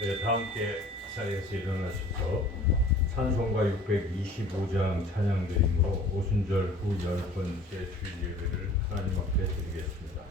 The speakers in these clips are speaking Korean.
네, 다 함께 자리에서 일어나셔서 찬송가 625장 찬양 드림으로 오순절 후 10번째 주일 예배를 하나님 앞에 드리겠습니다.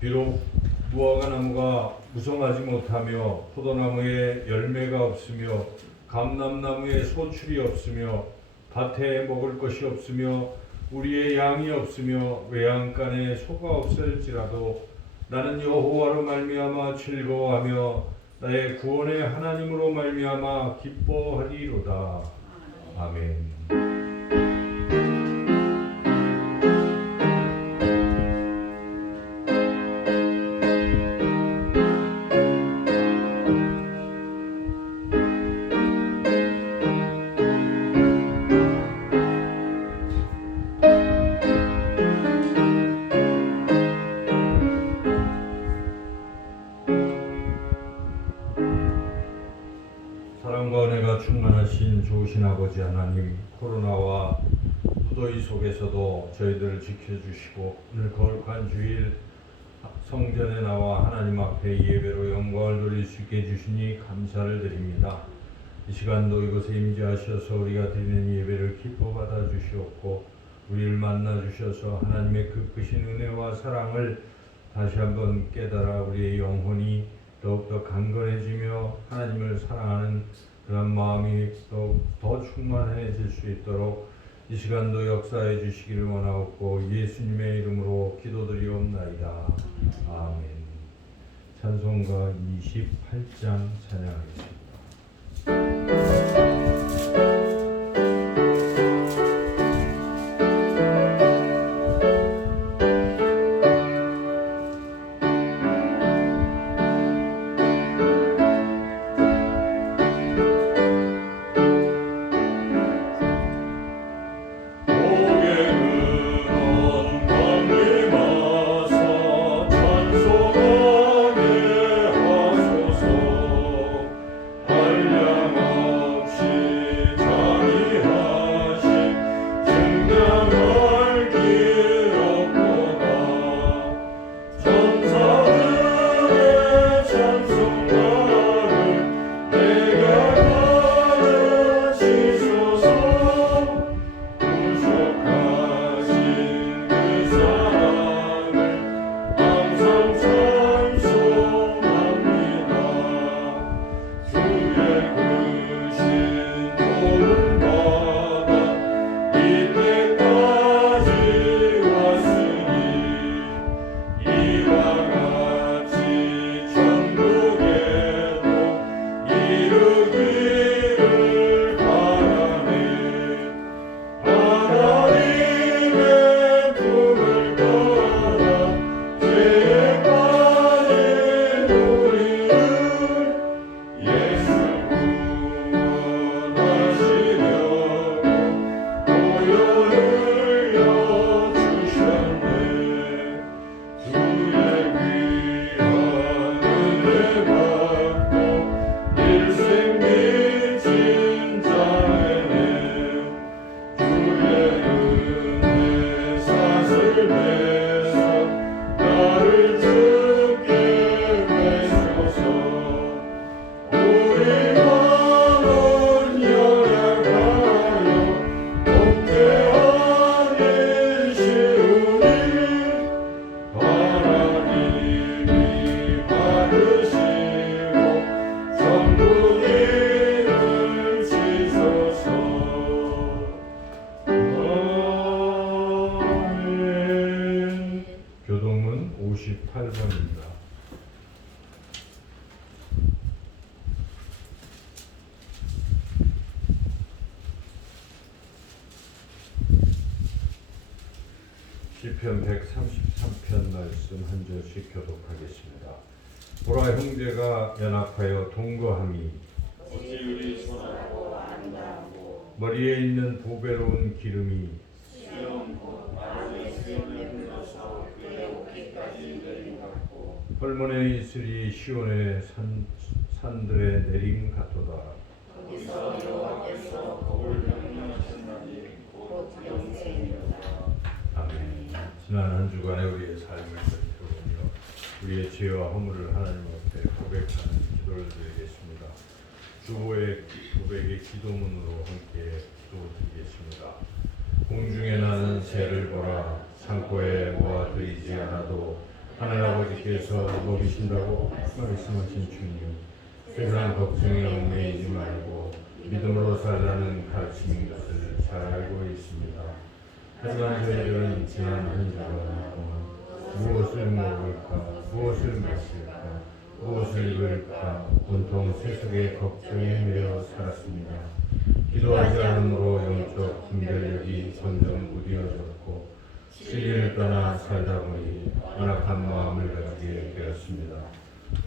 비록 무화과 나무가 무성하지 못하며 포도나무에 열매가 없으며 감람나무에 소출이 없으며 밭에 먹을 것이 없으며 우리의 양이 없으며 외양간에 소가 없을지라도 나는 여호와로 말미암아 즐거워하며 나의 구원의 하나님으로 말미암아 기뻐하리로다. 아멘. 사랑과 은혜가 충만하신 좋으신 아버지 하나님, 코로나와 무더위 속에서도 저희들을 지켜주시고 오늘 거룩한 주일 성전에 나와 하나님 앞에 예배로 영광을 돌릴 수 있게 해주시니 감사를 드립니다. 이 시간도 이곳에 임재하셔서 우리가 드리는 예배를 기뻐 받아 주시옵고 우리를 만나 주셔서 하나님의 그 크신 은혜와 사랑을 다시 한번 깨달아 우리의 영혼이 더욱더 강건해지며 하나님을 사랑하는 그런 마음이 더 충만해질 수 있도록 이 시간도 역사해 주시기를 원하옵고 예수님의 이름으로 기도드리옵나이다. 아멘. 찬송가 28장 찬양하겠습니다. 한량 없이 시편 133편 말씀 한 절씩 교독하겠습니다. 보라, 형제가 연합하여 동거함이 어찌 우리 손하고 안다하고 머리에 있는 보배로운 기름이 시험 곧 아버지 시험에 불러서 그의 옷깃까지 내림받고 헐몬에 있으리 시온의 산들에 내림 같도다. 거기서 여호와께서 복을 명령하셨나니 곧 영생이로다. 아멘. 지난 한 주간의 우리의 삶을 살펴보며 우리의 죄와 허물을 하나님 앞에 고백하는 기도를 드리겠습니다. 주보의 고백의 기도문으로 함께 기도드리겠습니다. 공중에 나는 새를 보라, 창고에 모아들이지 않아도 하늘 아버지께서 먹이신다고 말씀하신 주님, 세상 걱정에 얽매이지 말고 믿음으로 살라는 가르침인 것을 잘 알고 있습니다. 하지만 저희들은 지난 한 주간 동안 무엇을 먹을까, 무엇을 마실까, 무엇을 입을까 온통 세속의 걱정에 매여 살았습니다. 기도하지 않음으로 영적 분별력이 점점 무뎌졌고 진리를 떠나 살다 보니 완악한 마음을 가지게 되었습니다.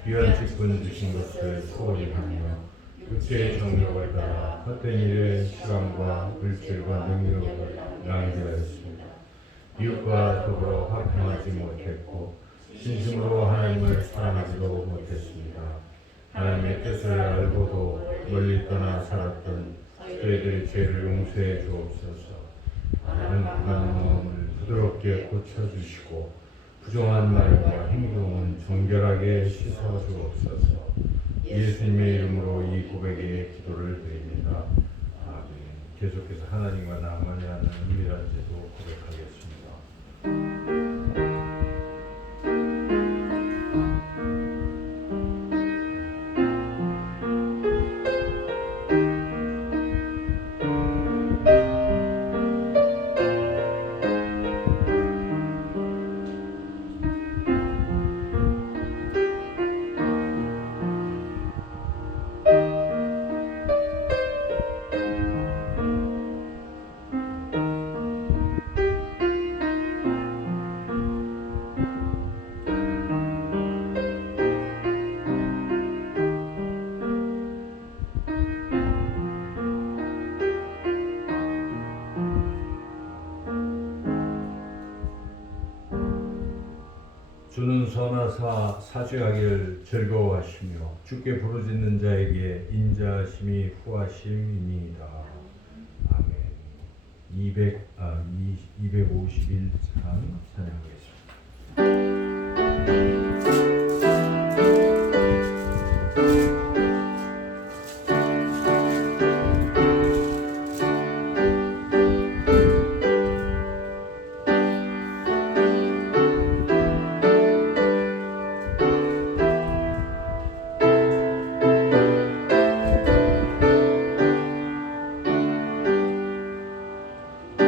귀한 직분 주신 것을 소홀히 하며 육체의 정욕을 따라 헛된 일에 시간과 물질과 능력을 낭비하였습니다. 이웃과 더불어 화평하지 못했고 진심으로 하나님을 사랑하지도 못했습니다. 하나님의 뜻을 알고도 멀리 떠나 살았던 저희들의 죄를 용서해 주옵소서. 다른 불안 마음을 부드럽게 고쳐주시고 부정한 말과 행동은 정결하게 씻어 주옵소서. 예수님의 이름으로 이 고백의 기도를 드립니다. 아멘. 계속해서 하나님과 나만이 하는 은밀한 제도 고백하겠습니다. 주는 선하사 사죄하기를 즐거워하시며 주께 부르짖는 자에게 인자하심이 후하심이니이다. 아멘. 251장 찬양하겠습니다.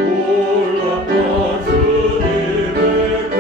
올랐다 주님의 그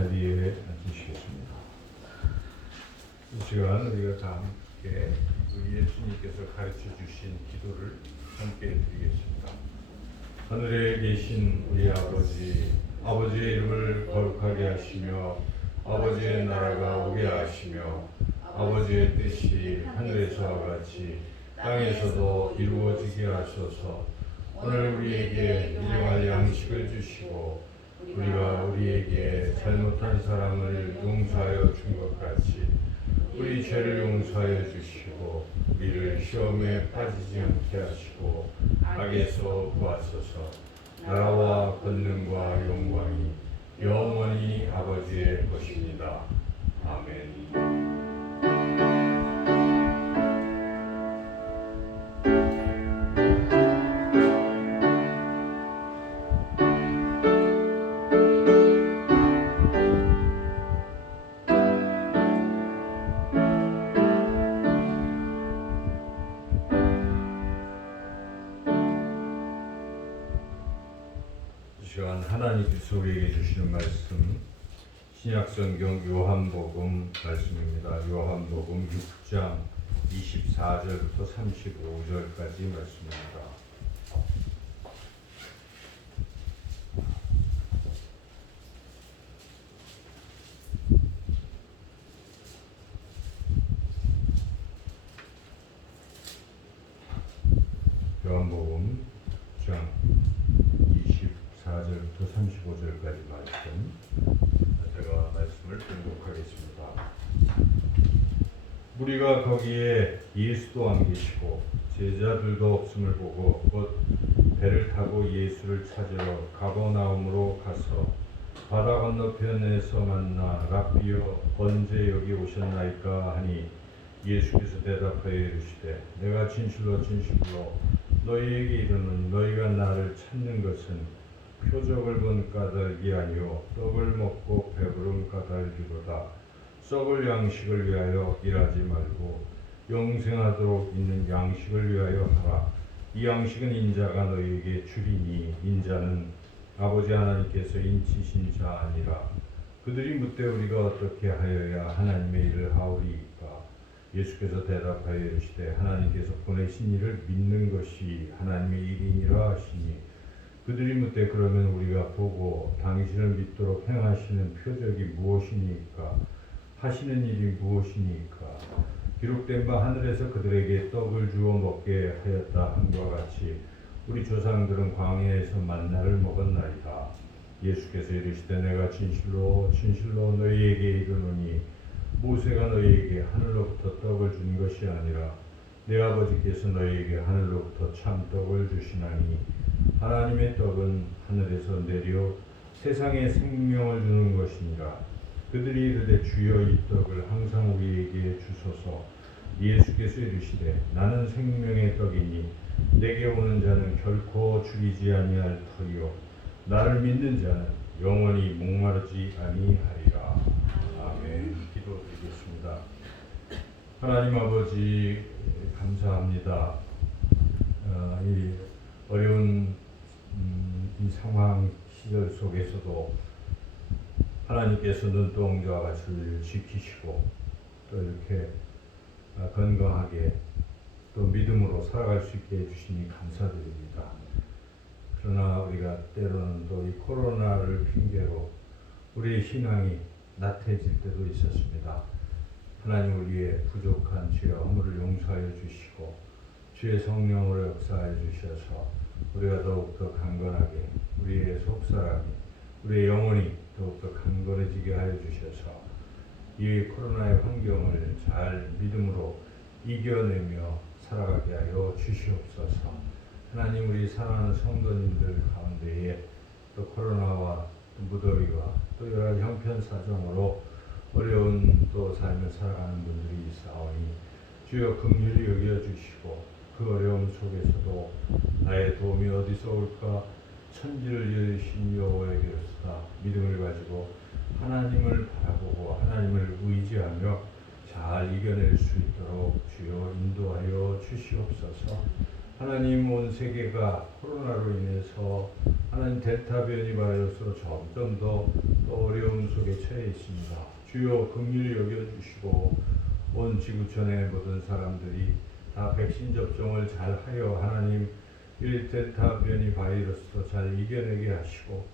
자리에 앉으시겠습니다. 이 시간 우리가 다 함께 우리 예수님께서 가르쳐 주신 기도를 함께 드리겠습니다. 하늘에 계신 우리 아버지, 아버지의 이름을 거룩하게 하시며 아버지의 나라가 오게 하시며 아버지의 뜻이 하늘에서와 같이 땅에서도 이루어지게 하소서. 오늘 우리에게 일용할 양식을 주시고 우리가 우리에게 잘못한 사람을 용서하여 준 것 같이 우리 죄를 용서하여 주시고 우리를 시험에 빠지지 않게 하시고 악에서 구하소서. 나라와 권능과 영광이 영원히 아버지의 것입니다. 아멘. 이 시간 하나님께서 우리에게 주시는 말씀 신약성경 요한복음 말씀입니다. 요한복음 6장 24절부터 35절까지 말씀입니다. 요한복음 6장 24절부터 35절까지 말씀, 제가 말씀을 봉독하겠습니다. 무리가 거기에 예수도 안 계시고 제자들도 없음을 보고 곧 배를 타고 예수를 찾으러 가버나움으로 가서 바다 건너편에서 만나 랍비여 언제 여기 오셨나이까 하니 예수께서 대답하여 이르시되 내가 진실로 진실로 너희에게 이르노니 너희가 나를 찾는 것은 표적을 본 까닭이 아니요 떡을 먹고 배부른 까닭이로다. 썩을 양식을 위하여 일하지 말고 영생하도록 있는 양식을 위하여 하라. 이 양식은 인자가 너희에게 주리니 인자는 아버지 하나님께서 인치신 자 아니라. 그들이 묻되 우리가 어떻게 하여야 하나님의 일을 하오리이까. 예수께서 대답하여 이르시되 하나님께서 보내신 이를 믿는 것이 하나님의 일이니라 하시니 그들이 묻되 그러면 우리가 보고 당신을 믿도록 행하시는 표적이 무엇이니까 하시는 일이 무엇이니까. 기록된 바 하늘에서 그들에게 떡을 주어 먹게 하였다 함과 같이 우리 조상들은 광야에서 만나를 먹었나이다. 예수께서 이르시되 내가 진실로 진실로 너희에게 이르노니 모세가 너희에게 하늘로부터 떡을 준 것이 아니라 내 아버지께서 너희에게 하늘로부터 참떡을 주시나니 하나님의 떡은 하늘에서 내려 세상에 생명을 주는 것이니라. 그들이 이르되 주여 이 떡을 항상 우리에게 주소서. 예수께서 이르시되 나는 생명의 떡이니 내게 오는 자는 결코 죽이지 아니할 터이요 나를 믿는 자는 영원히 목마르지 아니하리라. 아멘. 기도드리겠습니다. 하나님 아버지 감사합니다. 이 어려운 이 상황 시절 속에서도 하나님께서 눈동자와 같이 우리를 지키시고 또 이렇게 건강하게 또 믿음으로 살아갈 수 있게 해주시니 감사드립니다. 그러나 우리가 때로는 또 이 코로나를 핑계로 우리의 신앙이 나태해질 때도 있었습니다. 하나님 우리의 부족한 죄와 허물을 용서하여 주시고 주의 성령으로 역사하여 주셔서 우리가 더욱더 강건하게 우리의 속사람이 우리의 영혼이 더욱더 강건해지게 하여 주셔서 이 코로나의 환경을 잘 믿음으로 이겨내며 살아가게 하여 주시옵소서. 하나님 우리 사랑하는 성도님들 가운데에 또 코로나와 또 무더위와 또 여러 가지 형편 사정으로 어려운 또 삶을 살아가는 분들이 있사오니 주여 긍휼히 여겨주시고 그 어려움 속에서도 나의 도움이 어디서 올까 천지를 여리신 여호와에게로서다 믿음을 가지고 하나님을 바라보고 하나님을 의지하며 잘 이겨낼 수 있도록 주여 인도하여 주시옵소서. 하나님 온 세계가 코로나로 인해서 하나님 델타 변이 바이러스로 점점 더 어려움 속에 처해 있습니다. 주여 긍휼히 여겨주시고 온 지구촌의 모든 사람들이 다 백신 접종을 잘 하여 하나님 이 델타 변이 바이러스도 잘 이겨내게 하시고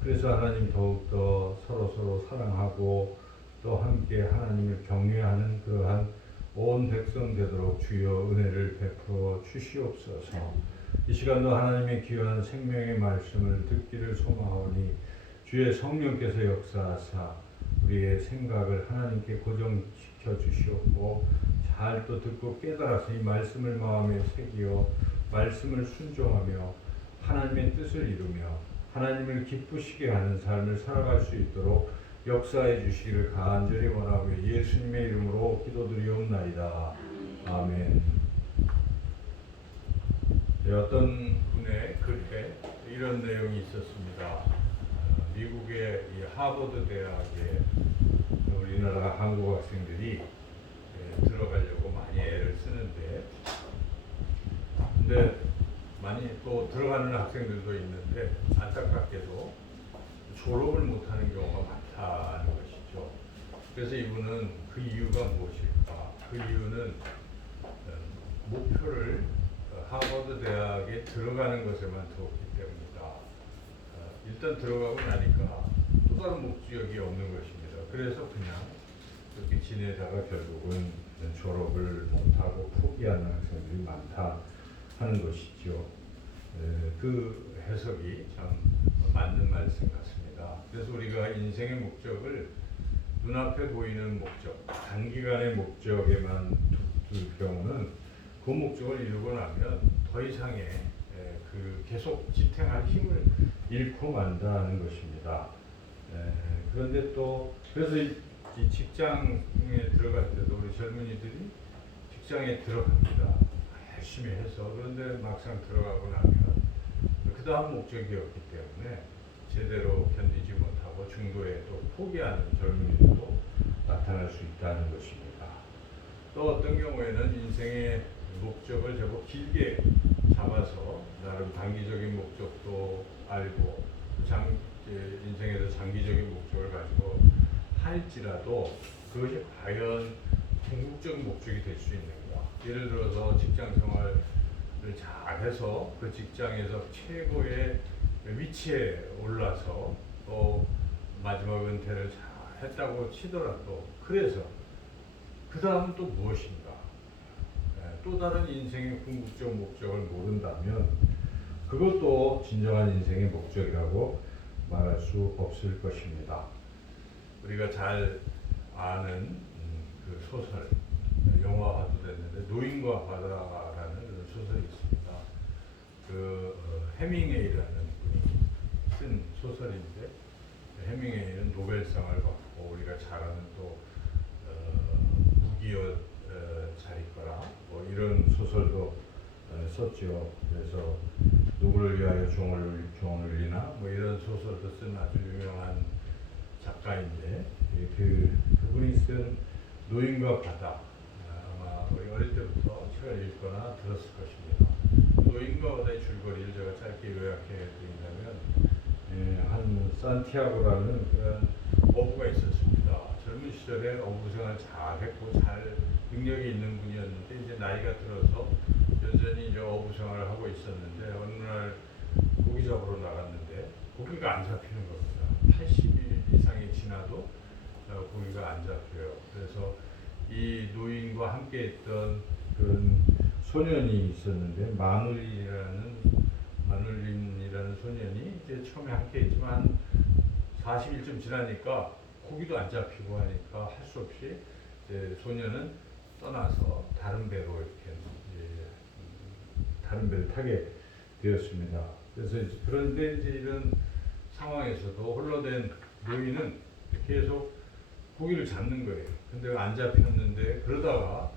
그래서 하나님 더욱더 서로 사랑하고 또 함께 하나님을 경외하는 그러한 온 백성 되도록 주여 은혜를 베풀어 주시옵소서. 이 시간도 하나님의 귀한 생명의 말씀을 듣기를 소망하오니 주의 성령께서 역사하사 우리의 생각을 하나님께 고정시켜 주시옵고 잘 또 듣고 깨달아서 이 말씀을 마음에 새기어 말씀을 순종하며 하나님의 뜻을 이루며 하나님을 기쁘시게 하는 삶을 살아갈 수 있도록 역사해 주시기를 간절히 원하며 예수님의 이름으로 기도드리옵나이다. 아멘. 어떤 분의 글에 이런 내용이 있었습니다. 미국의 이 하버드 대학에 우리나라 한국 학생들이 들어가려고 많이 애를 쓰는데, 근데 많이 또 들어가는 학생들도 있는데 안타깝게도 졸업을 못하는 경우가 많다는 것이죠. 그래서 이분은 그 이유가 무엇일까? 그 이유는 목표를 하버드 대학에 들어가는 것에만 두었기 때문이다. 일단 들어가고 나니까 또 다른 목적이 없는 것입니다. 그래서 그냥 그렇게 지내다가 결국은 졸업을 못하고 포기하는 학생들이 많다 하는 것이죠. 그 해석이 참 맞는 말씀 같습니다. 그래서 우리가 인생의 목적을 눈앞에 보이는 목적, 단기간의 목적에만 둘 경우는 그 목적을 이루고 나면 더 이상의 그 계속 지탱할 힘을 잃고 만다는 것입니다. 그런데 또 그래서 이 직장에 들어갈 때도 우리 젊은이들이 직장에 들어갑니다. 열심히 해서. 그런데 막상 들어가고 나면 그 다음 목적이었기 때문에 제대로 견디지 못하고 중도에 또 포기하는 젊은이들도 나타날 수 있다는 것입니다. 또 어떤 경우에는 인생의 목적을 제법 길게 잡아서 나름 단기적인 목적도 알고 인생에서 장기적인 목적을 가지고 할지라도 그것이 과연 궁극적 목적이 될 수 있는가. 예를 들어서 직장 생활을 잘해서 그 직장에서 최고의 위치에 올라서 또 마지막 은퇴를 잘 했다고 치더라도 그래서 그 다음은 또 무엇인가. 또 다른 인생의 궁극적 목적을 모른다면 그것도 진정한 인생의 목적이라고 말할 수 없을 것입니다. 우리가 잘 아는 그 소설, 영화화도 됐는데 노인과 바다라는 그런 소설이 있습니다. 해밍웨이라는 분이 쓴 소설인데 해밍웨이는 노벨상을 받고 우리가 잘 아는 또 무기여 잘 있거라 뭐 이런 소설도 썼죠. 그래서 누구를 위하여 종을 울리나 뭐 이런 소설도 쓴 아주 유명한 작가인데 그분이 쓴 노인과 바다 아마 우리 어릴 때부터 책을 읽거나 들었을 것입니다. 노인과 바다의 줄거리를 제가 짧게 요약해 드린다면 한 산티아고라는 그런 어부가 있었습니다. 젊은 시절에 어부 생활 잘했고 잘 능력이 있는 분이었는데 이제 나이가 들어서 여전히 이제 어부 생활을 하고 있었는데 어느 날 고기 잡으러 나갔는데 고기가 안 잡히는 겁니다. 80일 이상이 지나도 고기가 안 잡혀요. 그래서 이 노인과 함께 했던 그런 소년이 있었는데 마눌린이라는 소년이 이제 처음에 함께 했지만 40일쯤 지나니까 고기도 안 잡히고 하니까 할 수 없이 이제 소년은 떠나서 다른 배로 이렇게 다른 배를 타게 되었습니다. 그래서 그런데 이제 이런 상황에서도 홀로 된 노인은 계속 고기를 잡는 거예요. 근데 안 잡혔는데 그러다가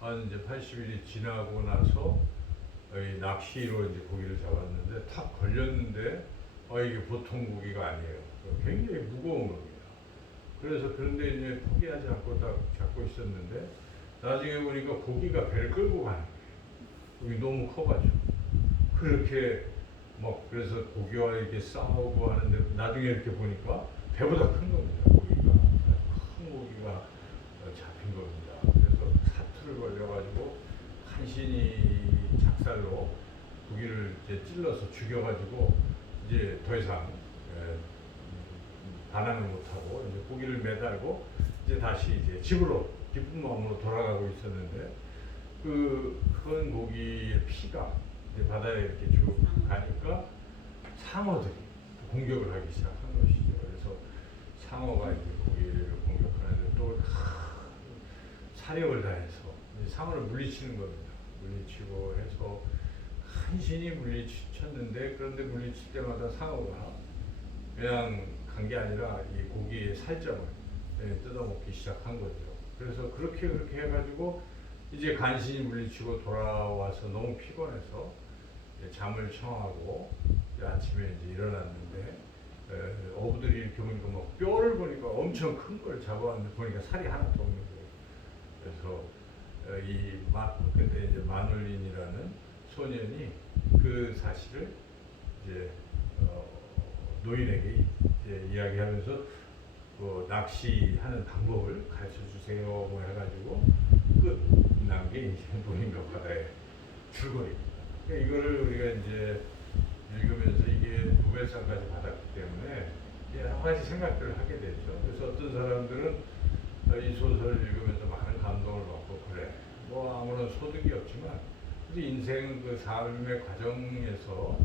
한 이제 80일이 지나고 나서 낚시로 이제 고기를 잡았는데 탁 걸렸는데 이게 보통 고기가 아니에요. 굉장히 무거운 겁니다. 그래서 그런데 이제 포기하지 않고 딱 잡고 있었는데 나중에 보니까 고기가 배를 끌고 가는 거예요. 고기 너무 커가지고. 그렇게 막 그래서 고기와 이렇게 싸우고 하는데 나중에 이렇게 보니까 배보다 큰 겁니다. 고기가 큰 고기가 잡힌 겁니다. 그래서 사투를 걸려가지고 간신히 작살로 고기를 이제 찔러서 죽여가지고 이제 더 이상 반항을 못하고 이제 고기를 매달고 이제 다시 이제 집으로 기쁜 마음으로 돌아가고 있었는데 큰 고기의 피가 이제 바다에 이렇게 쭉 가니까 상어들이 공격을 하기 시작한 것이죠. 그래서 상어가 이제 고기를 공격하는데 또 사력을 다해서 이제 상어를 물리치는 겁니다. 물리치고 해서 간신히 물리쳤는데 그런데 물리칠 때마다 상어가 그냥 간 게 아니라 이 고기의 살점을 뜯어먹기 시작한 거죠. 그래서 그렇게 해가지고 이제 간신히 물리치고 돌아와서 너무 피곤해서 잠을 청하고 아침에 이제 일어났는데 어부들이 이렇게 보니까 막 뼈를 보니까 엄청 큰 걸 잡아왔는데 보니까 살이 하나도 없는 거예요. 그래서 그때 이제 마눌린이라는 소년이 그 사실을 이제 노인에게 이제 이야기하면서 낚시하는 방법을 가르쳐 주세요 뭐 해가지고 끝난 게 이제 노인과 바다의 줄거리입니다. 그러니까 이거를 우리가 이제 읽으면서 이게 노벨상까지 받았기 때문에 여러 가지 생각들을 하게 되죠. 그래서 어떤 사람들은 이 소설을 읽으면서 많은 감동을 받고 그래 뭐 아무런 소득이 없지만 인생 그 삶의 과정에서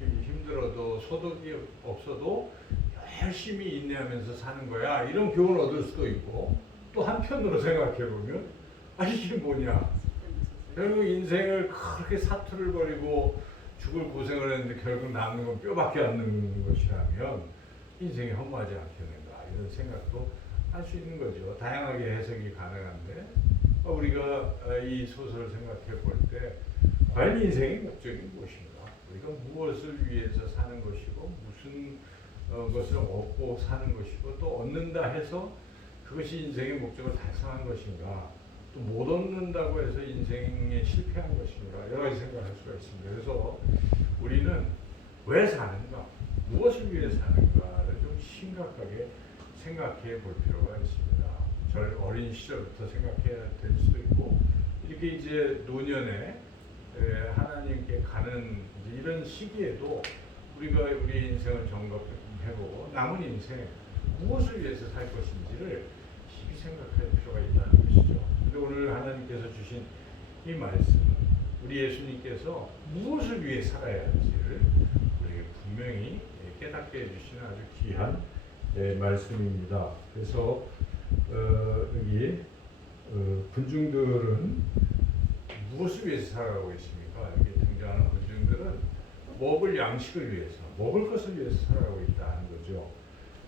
힘들어도 소득이 없어도 열심히 인내하면서 사는 거야 이런 교훈을 얻을 수도 있고 또 한편으로 생각해 보면 이게 뭐냐 결국 인생을 그렇게 사투를 벌이고 죽을 고생을 했는데 결국 남는 건 뼈밖에 안 남는 것이라면 인생이 허무하지 않겠는가 이런 생각도 할 수 있는 거죠. 다양하게 해석이 가능한데 우리가 이 소설을 생각해 볼 때 과연 인생의 목적이 무엇인가? 우리가 무엇을 위해서 사는 것이고 무슨 것을 얻고 사는 것이고 또 얻는다 해서 그것이 인생의 목적을 달성한 것인가? 또 못 얻는다고 해서 인생에 실패한 것인가? 여러 가지 생각할 수가 있습니다. 그래서 우리는 왜 사는가? 무엇을 위해 사는가를 좀 심각하게 생각해 볼 필요가 있습니다. 절 어린 시절부터 생각해야 될 수도 있고 이렇게 이제 노년에 하나님께 가는 이제 이런 시기에도 우리가 우리 인생을 점검해보고 남은 인생 무엇을 위해서 살 것인지를 깊이 생각할 필요가 있다는 것이죠. 근데 오늘 하나님께서 주신 이 말씀은 우리 예수님께서 무엇을 위해 살아야 할지를 우리에게 분명히 깨닫게 해주시는 아주 귀한 말씀입니다. 그래서 여기 군중들은 무엇을 위해서 살아가고 있습니까? 여기 등장하는 군중들은 먹을 양식을 위해서, 먹을 것을 위해서 살아가고 있다는 거죠.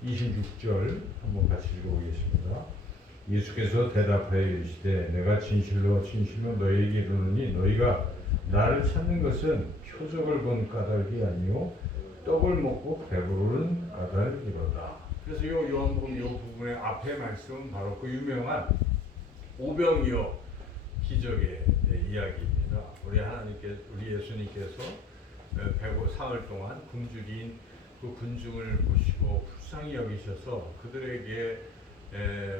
26절 한번 같이 읽어보겠습니다. 예수께서 대답하여 이르시되 내가 진실로 진실로 너희에게 이르노니 너희가 나를 찾는 것은 표적을 본 까닭이 아니요 떡을 먹고 배부르는 까닭이로다. 그래서 요한복음 요 부분의 앞에 말씀은 바로 그 유명한 오병이어 기적의 이야기입니다. 우리 예수님께서 사흘 동안 굶주린 그 군중을 보시고 불쌍히 여기셔서 그들에게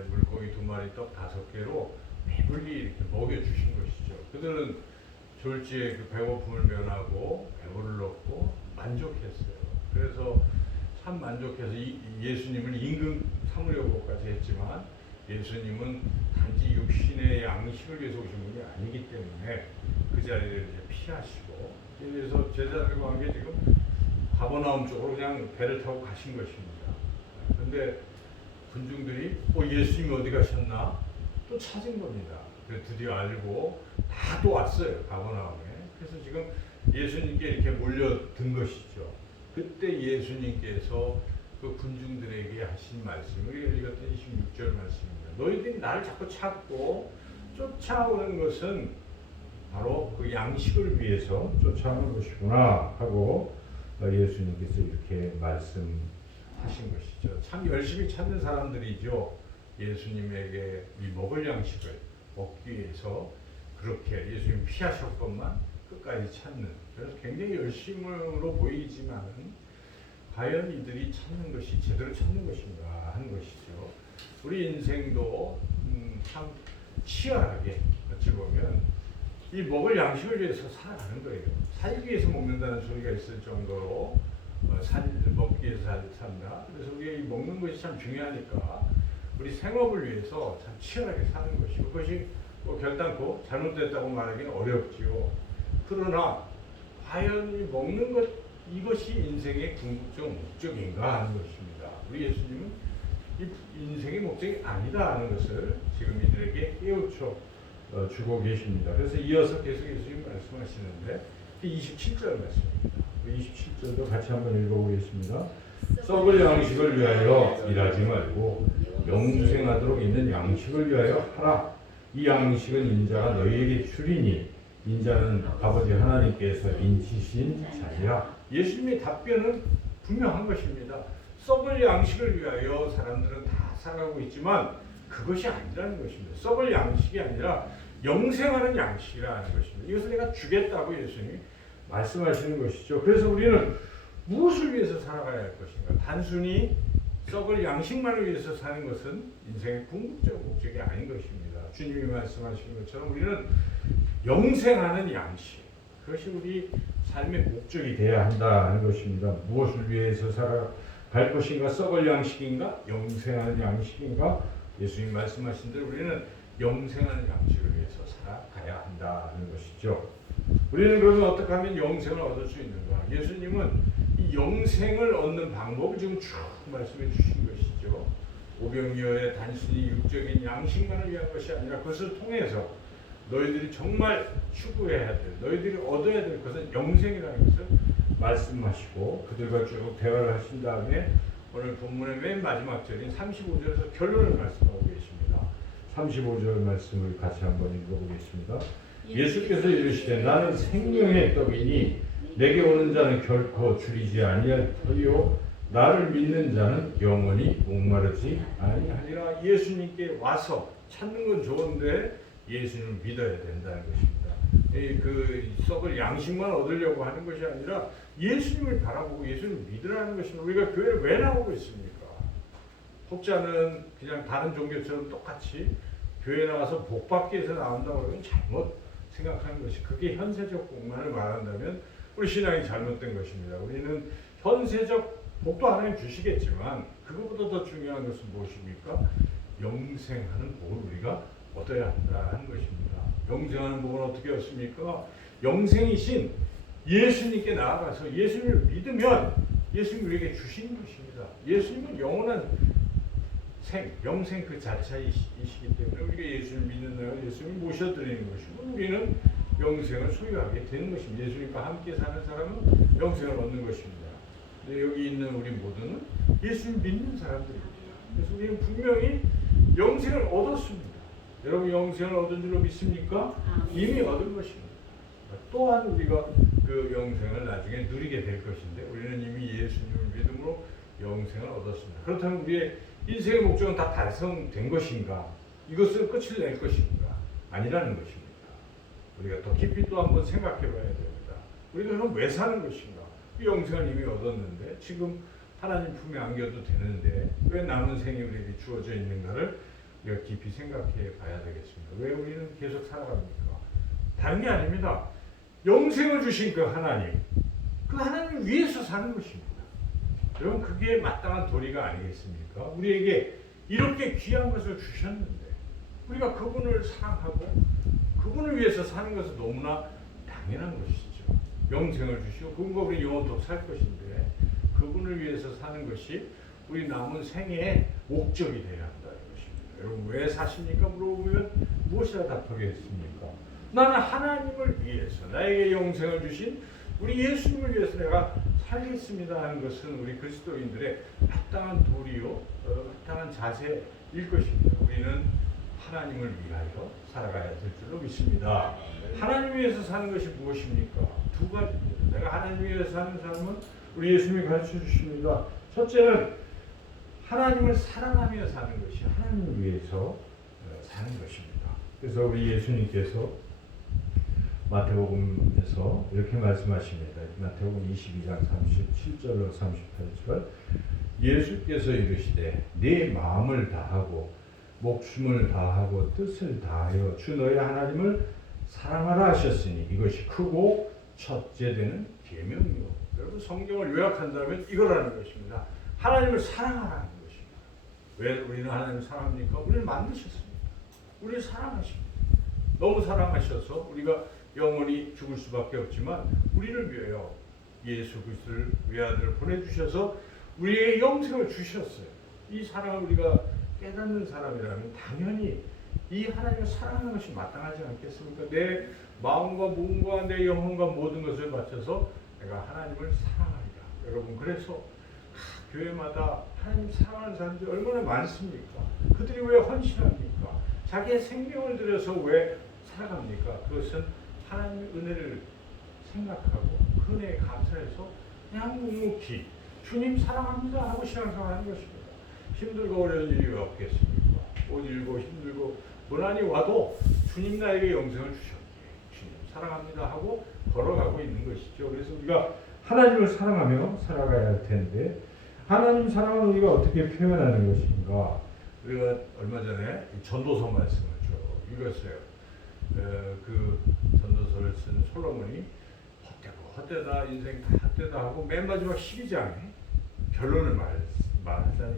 물고기 2마리 떡 5개로 배불리 이렇게 먹여주신 것이죠. 그들은 졸지에 그 배고픔을 면하고 배부를 얻고 만족했어요. 그래서 참 만족해서 예수님을 임금 삼으려고까지 했지만 예수님은 단지 육신의 양식을 위해서 오신 분이 아니기 때문에 그 자리를 이제 피하시고 그래서 제자들과 함께 지금 가버나움 쪽으로 그냥 배를 타고 가신 것입니다. 그런데 군중들이 예수님이 어디 가셨나 또 찾은 겁니다. 그래서 드디어 알고 다 또 왔어요. 가버나움에. 그래서 지금 예수님께 이렇게 몰려든 것이죠. 그때 예수님께서 그 군중들에게 하신 말씀, 우리가 읽었던 26절 말씀입니다. 너희들이 나를 자꾸 찾고 쫓아오는 것은 바로 그 양식을 위해서 쫓아오는 것이구나 하고 예수님께서 이렇게 말씀하신 것이죠. 참 열심히 찾는 사람들이죠. 예수님에게 이 먹을 양식을 먹기 위해서 그렇게 예수님 피하셨건만 끝까지 찾는, 그래서 굉장히 열심으로 보이지만은 과연 이들이 찾는 것이 제대로 찾는 것인가 하는 것이죠. 우리 인생도 참 치열하게 어찌 보면 이 먹을 양식을 위해서 살아가는 거예요. 살기 위해서 먹는다는 소리가 있을 정도로 먹기 위해서 산다. 그래서 우리가 이 먹는 것이 참 중요하니까 우리 생업을 위해서 참 치열하게 사는 것이고, 그것이 뭐 결단코 잘못됐다고 말하기는 어렵지요. 그러나 과연 이 먹는 것, 이것이 인생의 궁극적 목적인가 하는 것입니다. 우리 예수님은 이 인생의 목적이 아니다 하는 것을 지금 이들에게 깨우쳐 주고 계십니다. 그래서 이어서 계속 예수님 말씀하시는데 27절 말씀입니다. 27절도 같이 한번 읽어보겠습니다. 썩을 양식을 위하여 일하지 말고 영생하도록 있는 양식을 위하여 하라. 이 양식은 인자가 너희에게 주리니 인자는 아버지 하나님께서 인치신 자니라. 예수님의 답변은 분명한 것입니다. 썩을 양식을 위하여 사람들은 다 살아가고 있지만 그것이 아니라는 것입니다. 썩을 양식이 아니라 영생하는 양식이라는 것입니다. 이것을 내가 주겠다고 예수님이 말씀하시는 것이죠. 그래서 우리는 무엇을 위해서 살아가야 할 것인가? 단순히 썩을 양식만을 위해서 사는 것은 인생의 궁극적 목적이 아닌 것입니다. 주님이 말씀하시는 것처럼 우리는 영생하는 양식, 그것이 우리 삶의 목적이 되어야 한다는 것입니다. 무엇을 위해서 살아갈 것인가? 썩을 양식인가? 영생하는 양식인가? 예수님 말씀하신 대로 우리는 영생하는 양식을 위해서 살아가야 한다는 것이죠. 우리는 그러면 어떻게 하면 영생을 얻을 수 있는가? 예수님은 이 영생을 얻는 방법을 지금 쭉 말씀해 주신 것이죠. 오병이어의 단순히 육적인 양식만을 위한 것이 아니라 그것을 통해서 너희들이 정말 추구해야 될, 너희들이 얻어야 될 것은 영생이라는 것을 말씀하시고 그들과 쭉 대화를 하신 다음에 오늘 본문의 맨 마지막 절인 35절에서 결론을 말씀하고 계십니다. 35절 말씀을 같이 한번 읽어보겠습니다. 예수께서 이르시되 나는 생명의 떡이니 내게 오는 자는 결코 줄이지 아니할 터이요 나를 믿는 자는 영원히 목마르지 아니하리라. 예수님께 와서 찾는 건 좋은데 예수님을 믿어야 된다는 것입니다. 그 썩을 양식만 얻으려고 하는 것이 아니라 예수님을 바라보고 예수님을 믿으라는 것입니다. 우리가 교회를 왜 나오고 있습니까? 혹자는 그냥 다른 종교처럼 똑같이 교회 나와서 복 받기 위해서 나온다고 하면 잘못 생각하는 것이, 그게 현세적 복만을 말한다면 우리 신앙이 잘못된 것입니다. 우리는 현세적 복도 하나님 주시겠지만 그것보다 더 중요한 것은 무엇입니까? 영생하는 복을 우리가 얻어야 한다는 것입니다. 영생하는 복은 어떻게 얻습니까? 영생이신 예수님께 나아가서 예수님을 믿으면 예수님이 우리에게 주시는 것입니다. 예수님은 영원한 영생 그 자체이시기 때문에 우리가 예수님을 믿는 날 예수님을 모셔드리는 것이고 우리는 영생을 소유하게 되는 것입니다. 예수님과 함께 사는 사람은 영생을 얻는 것입니다. 근데 여기 있는 우리 모두는 예수님을 믿는 사람들입니다. 그래서 우리는 분명히 영생을 얻었습니다. 여러분 영생을 얻은 줄로 믿습니까? 이미 얻은 것입니다. 또한 우리가 그 영생을 나중에 누리게 될 것인데 우리는 이미 예수님을 믿음으로 영생을 얻었습니다. 그렇다면 우리의 인생의 목적은 다 달성된 것인가? 이것을 끝을 낼 것인가? 아니라는 것입니다. 우리가 더 깊이 또 한번 생각해 봐야 됩니다. 우리가 그럼 왜 사는 것인가? 이 영생을 이미 얻었는데 지금 하나님 품에 안겨도 되는데 왜 남은 생이 우리에게 주어져 있는가를 우리가 깊이 생각해 봐야 되겠습니다. 왜 우리는 계속 살아갑니까? 다른 게 아닙니다. 영생을 주신 그 하나님, 그 하나님을 위해서 사는 것입니다. 여러분 그게 마땅한 도리가 아니겠습니까? 우리에게 이렇게 귀한 것을 주셨는데 우리가 그분을 사랑하고 그분을 위해서 사는 것은 너무나 당연한 것이죠. 영생을 주시고 그분과 우리 영원토록 살 것인데 그분을 위해서 사는 것이 우리 남은 생애의 목적이 되어야 한다는 것입니다. 여러분 왜 사십니까? 물어보면 무엇이라 답하겠습니까? 나는 하나님을 위해서 나에게 영생을 주신 우리 예수님을 위해서 내가 살겠습니다 하는 것은 우리 그리스도인들의 마땅한 도리요 마땅한 자세일 것입니다. 우리는 하나님을 위하여 살아가야 될 줄로 믿습니다. 하나님 위해서 사는 것이 무엇입니까? 두 가지입니다. 내가 하나님 위해서 사는 삶은 우리 예수님이 가르쳐 주십니다. 첫째는 하나님을 사랑하며 사는 것이 하나님을 위해서 사는 것입니다. 그래서 우리 예수님께서 마태복음에서 이렇게 말씀하십니다. 마태복음 22장 37절로 38절 예수께서 이르시되 네 마음을 다하고 목숨을 다하고 뜻을 다하여 주 너희 하나님을 사랑하라 하셨으니 이것이 크고 첫째 되는 계명이요. 여러분 성경을 요약한다면 이거라는 것입니다. 하나님을 사랑하라는 것입니다. 왜 우리는 하나님을 사랑합니까? 우리를 만드셨습니다. 우리를 사랑하십니다. 너무 사랑하셔서 우리가 영원히 죽을 수밖에 없지만 우리를 위하여 예수 그리스도를 외아들을 보내주셔서 우리에게 영생을 주셨어요. 이 사랑을 우리가 깨닫는 사람이라면 당연히 이 하나님을 사랑하는 것이 마땅하지 않겠습니까? 내 마음과 몸과 내 영혼과 모든 것을 바쳐서 내가 하나님을 사랑하리라. 여러분 그래서 교회마다 하나님 사랑하는 사람들이 얼마나 많습니까? 그들이 왜 헌신합니까? 자기의 생명을 들여서 왜 살아갑니까? 그것은 하나님의 은혜를 생각하고 그 은혜에 감사해서 그냥 묵묵히 주님 사랑합니다 하고 신앙생활하는 것입니다. 힘들고 어려운 일이 왜 없겠습니까? 못 일고 힘들고 고난이 와도 주님 나에게 영생을 주셨기에 주님 사랑합니다 하고 걸어가고 있는 것이죠. 그래서 우리가 하나님을 사랑하며 살아가야 할 텐데 하나님 사랑을 우리가 어떻게 표현하는 것인가? 우리가 얼마 전에 전도서 말씀을 쭉 읽었어요. 그 전도서를 쓴 솔로몬이 헛되다 인생 다 헛되다 하고 맨 마지막 12장에 결론을 말하자니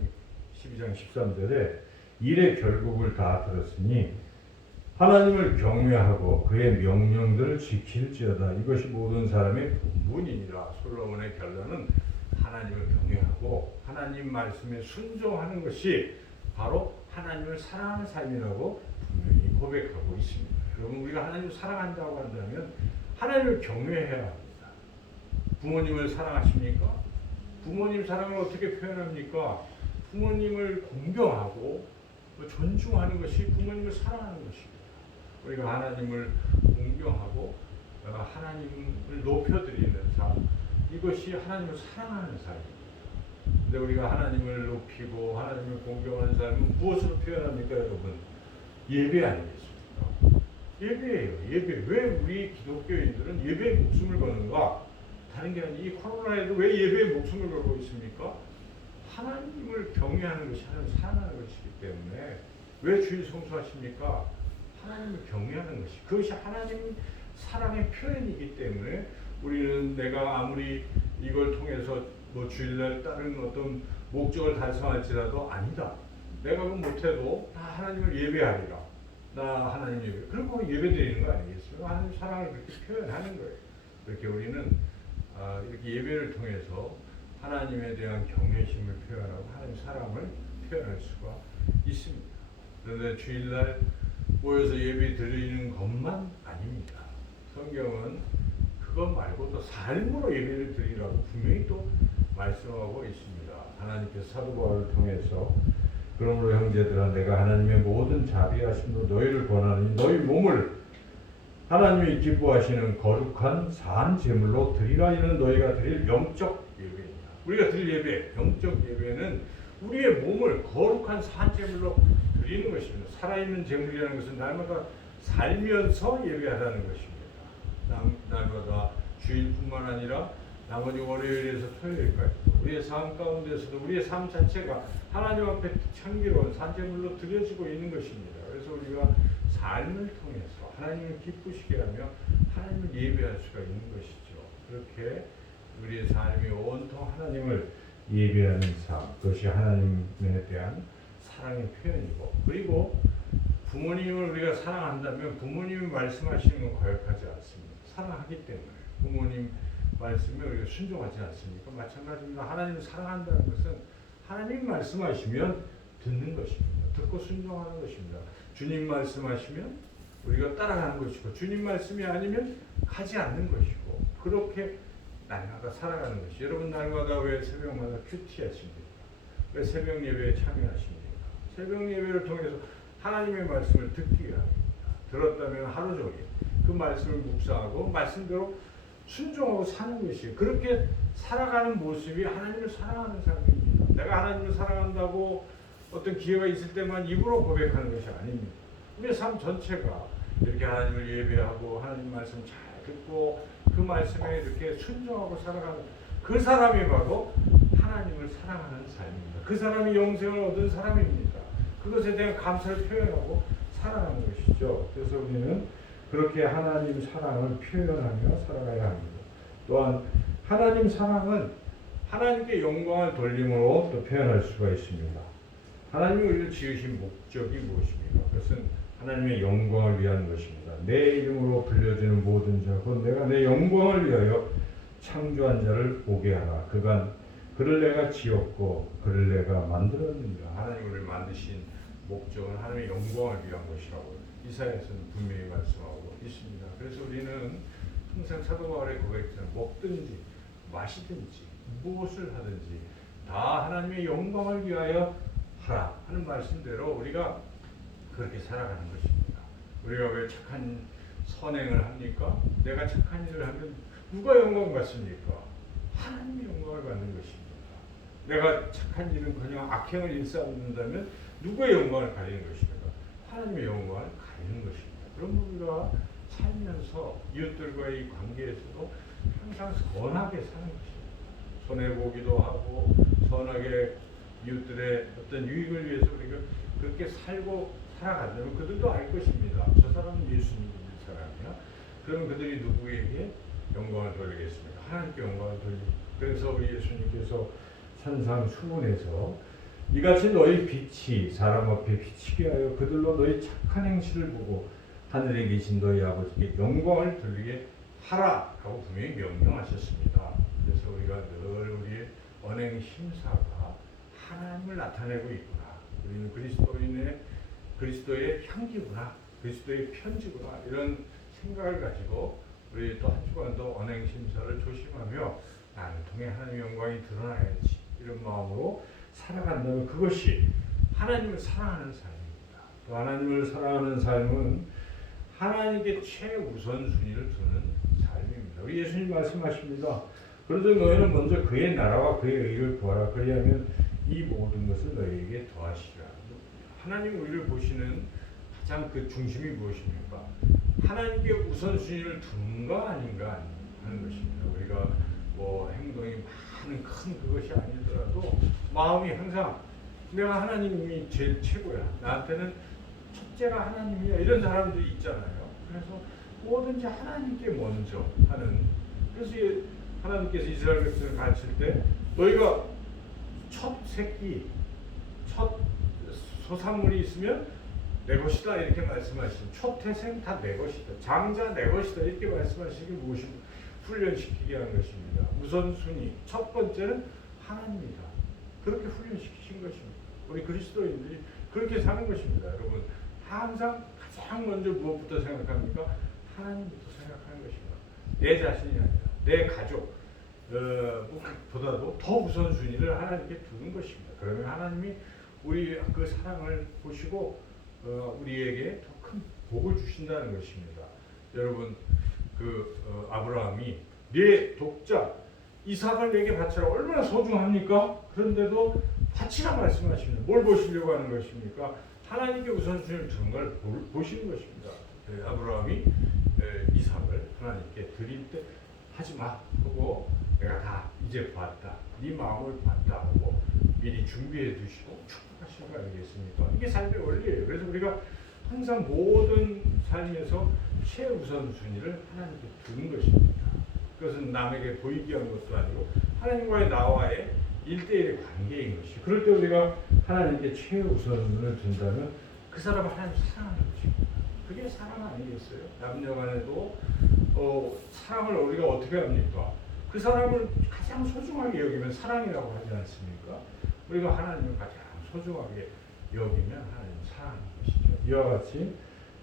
12장 13절에 일의 결국을 다 들었으니 하나님을 경외하고 그의 명령들을 지킬지어다. 이것이 모든 사람의 본분이니라. 솔로몬의 결론은 하나님을 경외하고 하나님 말씀에 순종하는 것이 바로 하나님을 사랑하는 삶이라고 분명히 고백하고 있습니다. 여러분 우리가 하나님을 사랑한다고 한다면 하나님을 경외해야 합니다. 부모님을 사랑하십니까? 부모님 사랑을 어떻게 표현합니까? 부모님을 공경하고 존중하는 것이 부모님을 사랑하는 것입니다. 우리가 하나님을 공경하고 하나님을 높여드리는 삶, 이것이 하나님을 사랑하는 삶입니다. 근데 우리가 하나님을 높이고 하나님을 공경하는 삶은 무엇으로 표현합니까, 여러분? 예배 아니겠습니까? 예배예요. 예배. 왜 우리 기독교인들은 예배에 목숨을 거는가? 다른 게 아니라 이 코로나에도 왜 예배에 목숨을 걸고 있습니까? 하나님을 경외하는 것이 하나님을 사랑하는 것이기 때문에 왜 주일 성수하십니까? 하나님을 경외하는 것이 그것이 하나님 사랑의 표현이기 때문에 우리는 내가 아무리 이걸 통해서 뭐 주일날 다른 어떤 목적을 달성할지라도 아니다. 내가 그거 못해도 다 하나님을 예배하리라. 나 하나님 예배. 그리고 예배드리는 거 아니겠어요? 하나님 사랑을 그렇게 표현하는 거예요. 그렇게 우리는 이렇게 예배를 통해서 하나님에 대한 경외심을 표현하고 하나님 사랑을 표현할 수가 있습니다. 그런데 주일날 모여서 예배 드리는 것만 아닙니다. 성경은 그것 말고도 삶으로 예배를 드리라고 분명히 또 말씀하고 있습니다. 하나님께서 사도 바울을 통해서 그러므로 형제들아 내가 하나님의 모든 자비하심으로 너희를 권하노니 너희 몸을 하나님이 기뻐하시는 거룩한 산 제물로 드리라. 이는 너희가 드릴 영적 예배입니다. 우리가 드릴 예배, 영적 예배는 우리의 몸을 거룩한 산 제물로 드리는 것입니다. 살아있는 제물이라는 것은 날마다 살면서 예배하라는 것입니다. 날마다 주일뿐만 아니라 나머지 월요일에서 토요일까지 우리의 삶 가운데서도 우리의 삶 자체가 하나님 앞에 향기로운 산제물로 드려지고 있는 것입니다. 그래서 우리가 삶을 통해서 하나님을 기쁘시게 하며 하나님을 예배할 수가 있는 것이죠. 그렇게 우리의 삶이 온통 하나님을 예배하는 삶, 그것이 하나님에 대한 사랑의 표현이고, 그리고 부모님을 우리가 사랑한다면 부모님이 말씀하시는 건 거역하지 않습니다. 사랑하기 때문에 부모님 말씀에 우리가 순종하지 않습니까? 마찬가지입니다. 하나님을 사랑한다는 것은 하나님 말씀하시면 듣는 것입니다. 듣고 순종하는 것입니다. 주님 말씀하시면 우리가 따라가는 것이고, 주님 말씀이 아니면 가지 않는 것이고, 그렇게 날마다 살아가는 것이. 여러분 날마다 왜 새벽마다 큐티하십니까? 왜 새벽 예배에 참여하십니까? 새벽 예배를 통해서 하나님의 말씀을 듣기 위함입니다. 들었다면 하루 종일 그 말씀을 묵상하고 말씀대로 순종하고 사는 것이에요. 그렇게 살아가는 모습이 하나님을 사랑하는 삶입니다. 내가 하나님을 사랑한다고 어떤 기회가 있을 때만 입으로 고백하는 것이 아닙니다. 우리의 삶 전체가 이렇게 하나님을 예배하고 하나님 말씀 잘 듣고 그 말씀에 이렇게 순종하고 살아가는 그 사람이 바로 하나님을 사랑하는 삶입니다. 그 사람이 영생을 얻은 사람입니다. 그것에 대한 감사를 표현하고 살아가는 것이죠. 그래서 우리는 그렇게 하나님 사랑을 표현하며 살아가야 합니다. 또한 하나님 사랑은 하나님께 영광을 돌림으로 또 표현할 수가 있습니다. 하나님이 우리를 지으신 목적이 무엇입니까? 그것은 하나님의 영광을 위한 것입니다. 내 이름으로 불려지는 모든 자, 곧 내가 내 영광을 위하여 창조한 자를 보게 하라. 그를 내가 지었고 그를 내가 만들었느니라. 하나님 우리를 만드신 목적은 하나님의 영광을 위한 것이라고 이사야서는 분명히 말씀하고 있습니다. 그래서 우리는 항상 사도 바울의 고백처럼 먹든지 마시든지 무엇을 하든지 다 하나님의 영광을 위하여 하라 하는 말씀대로 우리가 그렇게 살아가는 것입니다. 우리가 왜 착한 선행을 합니까? 내가 착한 일을 하면 누가 영광 받습니까? 하나님이 영광을 받는 것입니다. 내가 착한 일은커녕 악행을 일삼는다면 누구의 영광을 가리는 것입니까? 하나님의 영광을 가리는 것입니다. 그럼 우리가 살면서 이웃들과의 관계에서도 항상 선하게 사는 것입니다. 손해보기도 하고 선하게 이웃들의 어떤 유익을 위해서 우리가 그렇게 살아간다면 그들도 알 것입니다. 저 사람은 예수님 믿는 사람이야. 그러면 그들이 누구에게 영광을 돌리겠습니까? 하나님께 영광을 돌리고. 그래서 우리 예수님께서 산상수훈에서 이같이 너희 빛이 사람 앞에 비치게 하여 그들로 너희 착한 행실을 보고 하늘에 계신 너희 아버지께 영광을 돌리게 하라 하고 분명히 명령하셨습니다. 그래서 우리가 늘 우리의 언행 심사가 하나님을 나타내고 있구나. 우리는 그리스도의 향기구나. 그리스도의 편지구나. 이런 생각을 가지고 우리 또 한 주간도 언행 심사를 조심하며 나를 통해 하나님의 영광이 드러나야지. 이런 마음으로 살아간다면 그것이 하나님을 사랑하는 삶입니다. 또 하나님을 사랑하는 삶은 하나님께 최우선순위를 두는 삶입니다. 우리 예수님 말씀하십니다. 그런데 너희는 먼저 그의 나라와 그의 의를 구하라. 그리하면 이 모든 것을 너희에게 더하시리라. 하나님 우리를 보시는 가장 그 중심이 무엇입니까? 하나님께 우선순위를 두는가 아닌가 하는 것입니다. 우리가 뭐 행동이 많은 큰 그것이 아니더라도 마음이 항상 내가 하나님이 제일 최고야. 나한테는 첫째가 하나님이야. 이런 사람들이 있잖아요. 그래서 뭐든지 하나님께 먼저 하는. 그래서 하나님께서 이스라엘 백성을 가르칠 때 너희가 첫 새끼, 첫 소산물이 있으면 내 것이다 이렇게 말씀하시죠. 초태생 다 내 것이다. 장자 내 것이다 이렇게 말씀하시는 게 무엇입니까? 훈련시키게 하는 것입니다. 우선순위 첫 번째는 하나님이다. 그렇게 훈련시키신 것입니다. 우리 그리스도인들이 그렇게 사는 것입니다. 여러분 항상 가장 먼저 무엇부터 생각합니까? 하나님부터 생각하는 것입니다. 내 자신이 아니라 내 가족 보다도 더 우선순위를 하나님께 두는 것입니다. 그러면 하나님이 우리 그 사랑을 보시고 우리에게 더 큰 복을 주신다는 것입니다. 여러분 아브라함이 내 독자 이삭을 내게 바치라 얼마나 소중합니까? 그런데도 바치라 말씀하십니다. 뭘 보시려고 하는 것입니까? 하나님께 우선순위를 두는 걸 보시는 것입니다. 아브라함이 이삭을 하나님께 드릴 때 하지 마 하고 내가 다 이제 봤다. 네 마음을 봤다 하고 미리 준비해 두시고 축복하시는 거 아니겠습니까? 이게 삶의 원리예요. 그래서 우리가 항상 모든 삶에서 최우선순위를 하나님께 두는 것입니다. 그것은 남에게 보이게 하는 것도 아니고 하나님과의 나와의 1대1의 관계인 것이. 그럴 때 우리가 하나님께 최우선을 둔다면 그 사람을 하나님 사랑하는 것입니다. 그게 사랑 아니겠어요? 남녀간에도 사랑을 우리가 어떻게 합니까? 그 사람을 가장 소중하게 여기면 사랑이라고 하지 않습니까? 우리가 하나님을 가장 소중하게 여기면 하나님을 사랑하는 것이죠. 이와 같이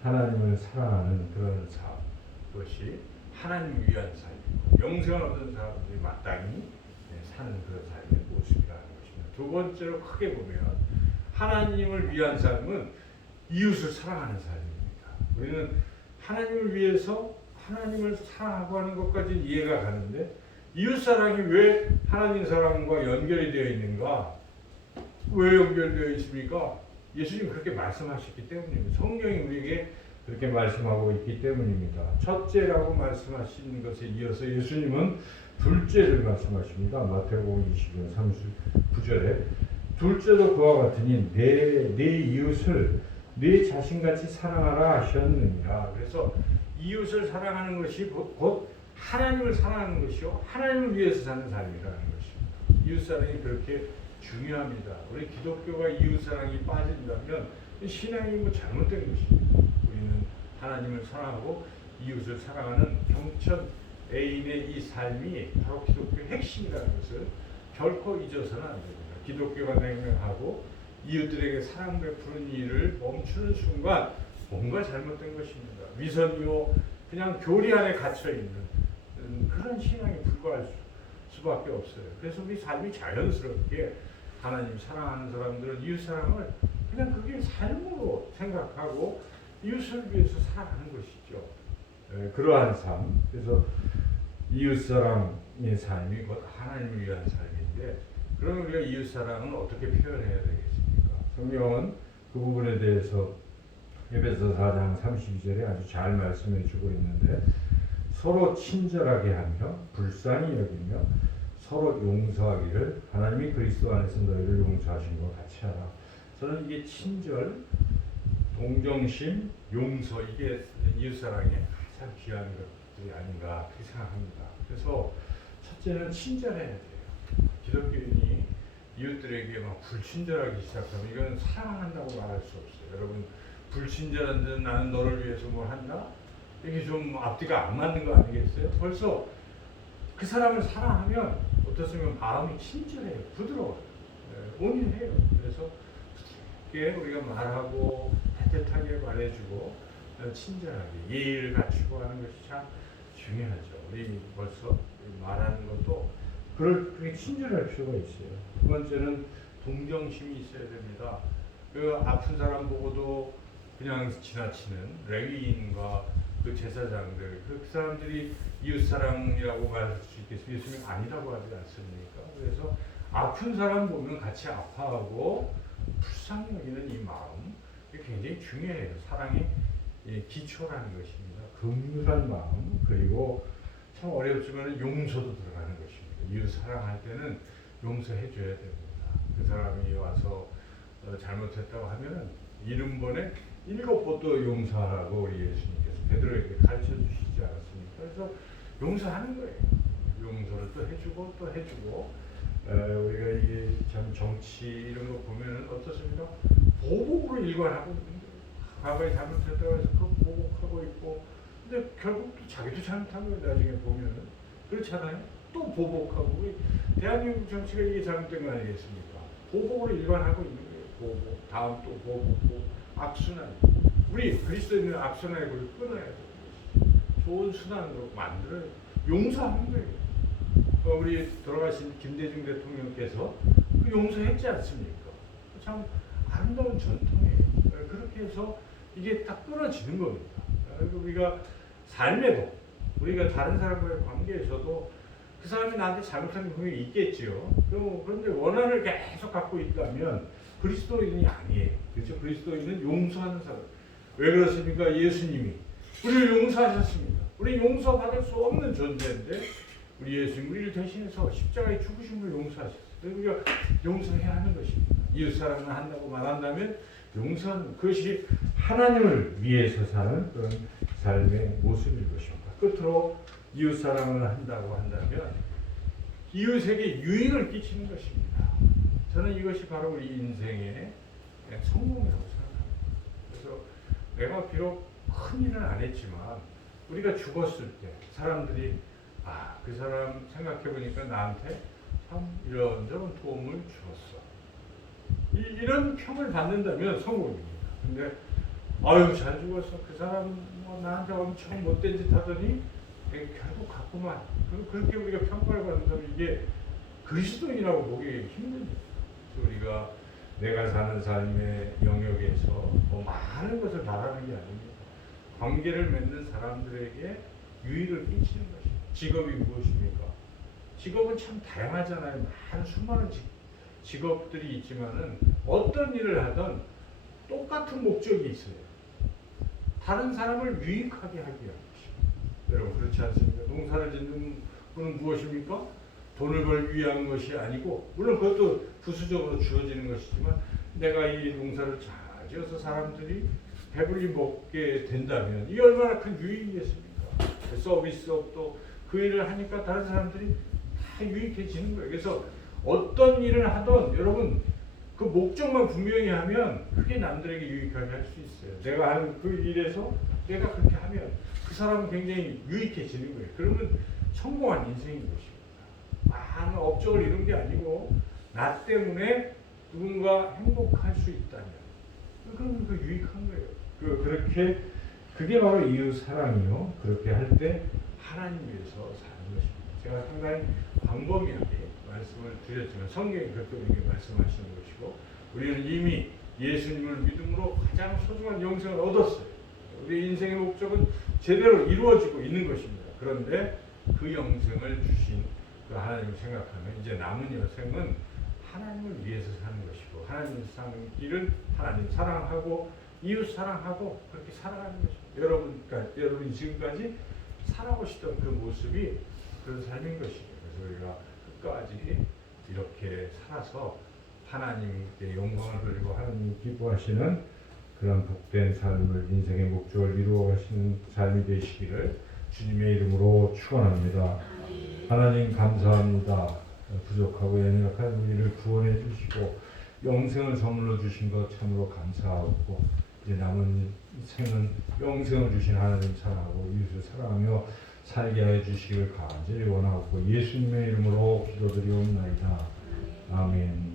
하나님을 사랑하는 그런 삶, 그것이 하나님을 위한 삶이고 영생을 얻은 사람들이 마땅히 사는 그런 삶의 모습이라는 것입니다. 두 번째로 크게 보면 하나님을 위한 삶은 이웃을 사랑하는 삶입니다. 우리는 하나님을 위해서 하나님을 사랑하고 하는 것까지는 이해가 가는데 이웃사랑이 왜 하나님 사랑과 연결이 되어 있는가? 왜 연결되어 있습니까? 예수님 그렇게 말씀하셨기 때문입니다. 성경이 우리에게 그렇게 말씀하고 있기 때문입니다. 첫째라고 말씀하신 것에 이어서 예수님은 둘째를 말씀하십니다. 마태복음 20장 39절에 둘째도 그와 같으니 내 이웃을 내 자신같이 사랑하라 하셨느니라. 그래서 이웃을 사랑하는 것이 곧 하나님을 사랑하는 것이요 하나님을 위해서 사는 삶이라는 것입니다. 이웃사랑이 그렇게 중요합니다. 우리 기독교가 이웃사랑이 빠진다면 신앙이 잘못된 것입니다. 우리는 하나님을 사랑하고 이웃을 사랑하는 경천 애인의 이 삶이 바로 기독교의 핵심이라는 것을 결코 잊어서는 안 됩니다. 기독교가 냉랭하고 이웃들에게 사랑 베푸는 일을 멈추는 순간 뭔가 잘못된 것입니다. 위선이요 그냥 교리 안에 갇혀있는 그런 신앙에 불과할 수밖에 없어요. 그래서 우리 삶이 자연스럽게 하나님 사랑하는 사람들은 이웃사랑을 그냥 그게 삶으로 생각하고 이웃을 위해서 살아가는 것이죠. 그러한 삶. 그래서 이웃사랑의 삶이 곧 하나님을 위한 삶인데 그러면 우리가 이웃사랑을 어떻게 표현해야 되겠습니까? 성경은 그 부분에 대해서 에베소 4장 32절에 아주 잘 말씀해 주고 있는데 서로 친절하게 하며 불쌍히 여기며 서로 용서하기를 하나님이 그리스도 안에서 너희를 용서하신 것 같이 하라. 저는 이게 친절, 동정심, 용서 이게 이웃사랑의 가장 귀한 것들이 아닌가 그렇게 생각합니다. 그래서 첫째는 친절해야 돼요. 기독교인이 이웃들에게 막 불친절하기 시작하면 이건 사랑한다고 말할 수 없어요. 여러분 불친절한 듯 나는 너를 위해서 뭘 한다? 이게 좀 앞뒤가 안 맞는 거 아니겠어요? 벌써 그 사람을 사랑하면 어떻습니까? 마음이 친절해요. 부드러워요. 온유해요. 그래서 부드럽게 우리가 말하고 따뜻하게 말해주고 친절하게 예의를 갖추고 하는 것이 참 중요하죠. 우리 벌써 말하는 것도 그렇게 친절할 필요가 있어요. 두 번째는 동정심이 있어야 됩니다. 그 아픈 사람 보고도 그냥 지나치는 레위인과 그 제사장들, 그 사람들이 이웃사랑이라고 말할 수 있겠습니까? 예수님이 아니라고 하지 않습니까? 그래서 아픈 사람 보면 같이 아파하고 불쌍히 여기는 이 마음, 이게 굉장히 중요해요. 사랑의 기초라는 것입니다. 긍휼한 마음, 그리고 참 어렵지만 용서도 들어가는 것입니다. 이웃 사랑할 때는 용서해줘야 됩니다. 그 사람이 와서 잘못했다고 하면은 70번에 7번도 용서하라고 우리 예수님께서 베드로에게 가르쳐 주시지 않았습니까? 그래서 용서하는 거예요. 용서를 또 해주고 또 해주고 우리가 이게 참 정치 이런 거 보면은 어떻습니까? 보복으로 일관하고 과거에 잘못했다고 해서 그 보복하고 있고 근데 결국 또 자기도 잘못한 거예요. 나중에 보면은 그렇잖아요. 또 보복하고 우리 대한민국 정치가 이게 잘못된 거 아니겠습니까? 보복으로 일관하고 있는 거예요. 보복 다음 또 보복 악순환. 우리 그리스도인은 악순환의 걸 끊어야 돼요. 좋은 순환으로 만들어요. 용서하는 거예요. 우리 돌아가신 김대중 대통령께서 그 용서했지 않습니까? 참 아름다운 전통이에요. 그렇게 해서 이게 딱 끊어지는 겁니다. 우리가 삶에도 우리가 다른 사람과의 관계에서도 그 사람이 나한테 잘못한 게 분명히 있겠지요. 그런데 원한을 계속 갖고 있다면 그리스도인이 아니에요. 그렇죠? 그리스도인은 용서하는 사람. 왜 그렇습니까? 예수님이 우리를 용서하셨습니다. 우리 용서받을 수 없는 존재인데 우리 예수님 우리를 대신해서 십자가에 죽으심을 용서하셨어요. 우리가 용서해야 하는 것입니다. 이웃사랑을 한다고 말한다면 용서하는 그것이 하나님을 위해서 사는 그런 삶의 모습일 것입니다. 끝으로 이웃사랑을 한다고 한다면 이웃에게 유익을 끼치는 것입니다. 저는 이것이 바로 우리 인생의 성공이라고 생각합니다. 그래서 내가 비록 큰 일은 안 했지만 우리가 죽었을 때 사람들이 그 사람 생각해보니까 나한테 참 이런저런 도움을 주었어. 이런 평을 받는다면 성공입니다. 근데 아유 잘 죽었어. 그 사람 뭐 나한테 엄청 못된 짓 하더니 결국 갔구만. 그렇게 우리가 평가를 받는다면 이게 그리스도인이라고 보기 힘듭니다. 우리가 내가 사는 삶의 영역에서 뭐 많은 것을 바라는 게 아닙니다. 관계를 맺는 사람들에게 유익을 끼치는 것입니다. 직업이 무엇입니까? 직업은 참 다양하잖아요. 많은 수많은 직업들이 있지만은 어떤 일을 하든 똑같은 목적이 있어요. 다른 사람을 유익하게 하기 위한 것입니다. 여러분 그렇지 않습니까? 농사를 짓는 분은 무엇입니까? 돈을 벌기 위한 것이 아니고, 물론 그것도 부수적으로 주어지는 것이지만, 내가 이 농사를 잘 지어서 사람들이 배불리 먹게 된다면 이 얼마나 큰 유익이겠습니까? 서비스업도 그 일을 하니까 다른 사람들이 다 유익해지는 거예요. 그래서 어떤 일을 하든 여러분 그 목적만 분명히 하면 그게 남들에게 유익하게 할 수 있어요. 내가 하는 그 일에서 내가 그렇게 하면 그 사람은 굉장히 유익해지는 거예요. 그러면 성공한 인생인 것입니다. 많은 업적을 이룬 게 아니고 나 때문에 누군가 행복할 수 있다면 그건 그 유익한 거예요. 그렇게 그게 바로 이웃 사랑이요. 그렇게 할 때 하나님 위해서 사는 것입니다. 제가 상당히 광범위하게 말씀을 드렸지만 성경이 그렇게 우리에게 말씀하시는 것이고, 우리는 이미 예수님을 믿음으로 가장 소중한 영생을 얻었어요. 우리 인생의 목적은 제대로 이루어지고 있는 것입니다. 그런데 그 영생을 주신 그 하나님을 생각하면 이제 남은 여생은 하나님을 위해서 사는 것이고, 하나님을 사는 길은 하나님 사랑하고 이웃 사랑하고 그렇게 살아가는 것입니다. 여러분이 지금까지 살아오시던 그 모습이 그런 삶인 것이죠. 그래서 우리가 끝까지 이렇게 살아서 하나님께 영광을 돌리고 하나님 기뻐하시는 그런 복된 삶을, 인생의 목적을 이루어 가시는 삶이 되시기를 주님의 이름으로 축원합니다. 하나님 감사합니다. 부족하고 연약한 우리를 구원해 주시고 영생을 선물로 주신 것 참으로 감사하고, 이제 남은 생은 영생을 주신 하나님 사랑하고 이웃을 사랑하며 살게 해 주시기를 간절히 원하고 예수님의 이름으로 기도드리옵나이다. 아멘.